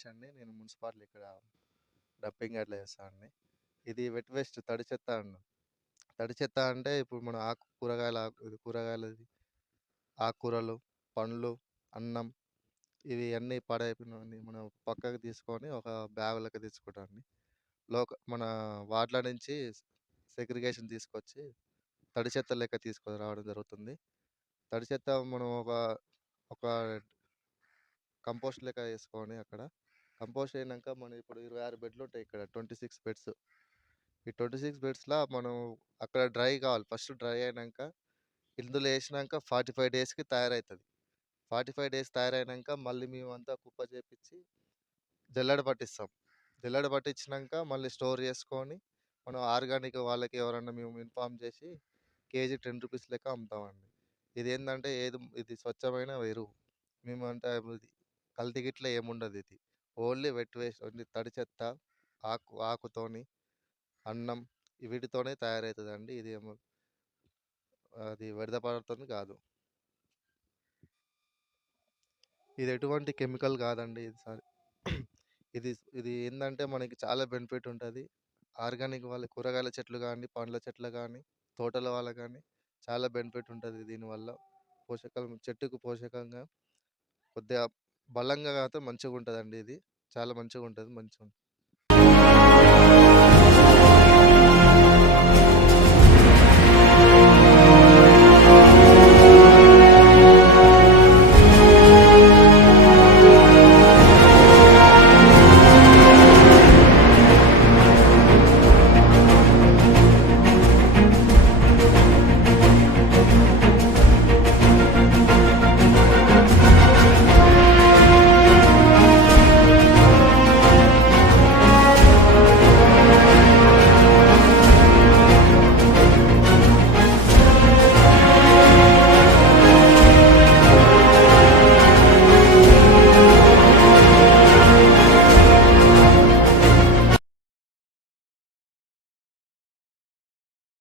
రమేష్ అండి. నేను మున్సిపాలిటీ ఇక్కడ డబ్బింగ్ అట్లా చేస్తానండి. ఇది వెట్ వేస్ట్ తడి చెత్త అండి. తడి చెత్త అంటే ఇప్పుడు మన కూరగాయలది ఆకుకూరలు, పండ్లు, అన్నం ఇవి అన్నీ పాడైపోయినవన్నీ మనం పక్కకు తీసుకొని ఒక బ్యాగులకి తెచ్చుకుంటామండి. మన వార్డ్‌ల నుంచి సెగ్రిగేషన్ తీసుకొచ్చి తడి చెత్త లెక్క తీసుకురావడం జరుగుతుంది. తడి చెత్త మనం ఒక కంపోస్ట్ లెక్క వేసుకొని అక్కడ కంపోస్ట్ అయినాక మనం ఇప్పుడు 26 బెడ్లు ఉంటాయి ఇక్కడ 26 బెడ్స్. ఈ 26 బెడ్స్‌లా మనం అక్కడ డ్రై కావాలి. ఫస్ట్ డ్రై అయినాక ఇందులో వేసినాక 45 డేస్‌కి తయారవుతుంది. 45 డేస్ తయారైనాక మళ్ళీ మేమంతా కుప్ప చేపించి జల్లెడ పట్టిస్తాం. జల్లెడ పట్టించినాక మళ్ళీ స్టోర్ చేసుకొని మనం ఆర్గానిక్ వాళ్ళకి ఎవరన్నా మేము ఇన్ఫార్మ్ చేసి కేజీ 10 రూపీస్ లెక్క అమ్ముతామండి. ఇదేంటంటే ఇది స్వచ్ఛమైన ఎరువు. మేము అంటే ఇది కల్తీ గిట్ల ఏముండదు ఇది. ఓన్లీ వెట్ వేస్ట్ ఓన్లీ తడి చెత్త, ఆకుతోని, అన్నం వీటితోనే తయారవుతుందండి. ఇదేమో అది వ్యర్థ పదార్థం కాదు. ఇది ఎటువంటి కెమికల్ కాదండి. ఇది ఇది ఏందంటే మనకి చాలా బెనిఫిట్ ఉంటది. ఆర్గానిక్ కూరగాయల చెట్లు గానీ, పండ్ల చెట్లు గానీ, తోటల వాళ్ళకి గానీ చాలా బెనిఫిట్ ఉంటది దీనివల్ల. చెట్టుకు పోషకంగా కొద్దిగా బలంగా కాతే మంచిగుంటదండి ఇది. చాలా మంచిగుంటది.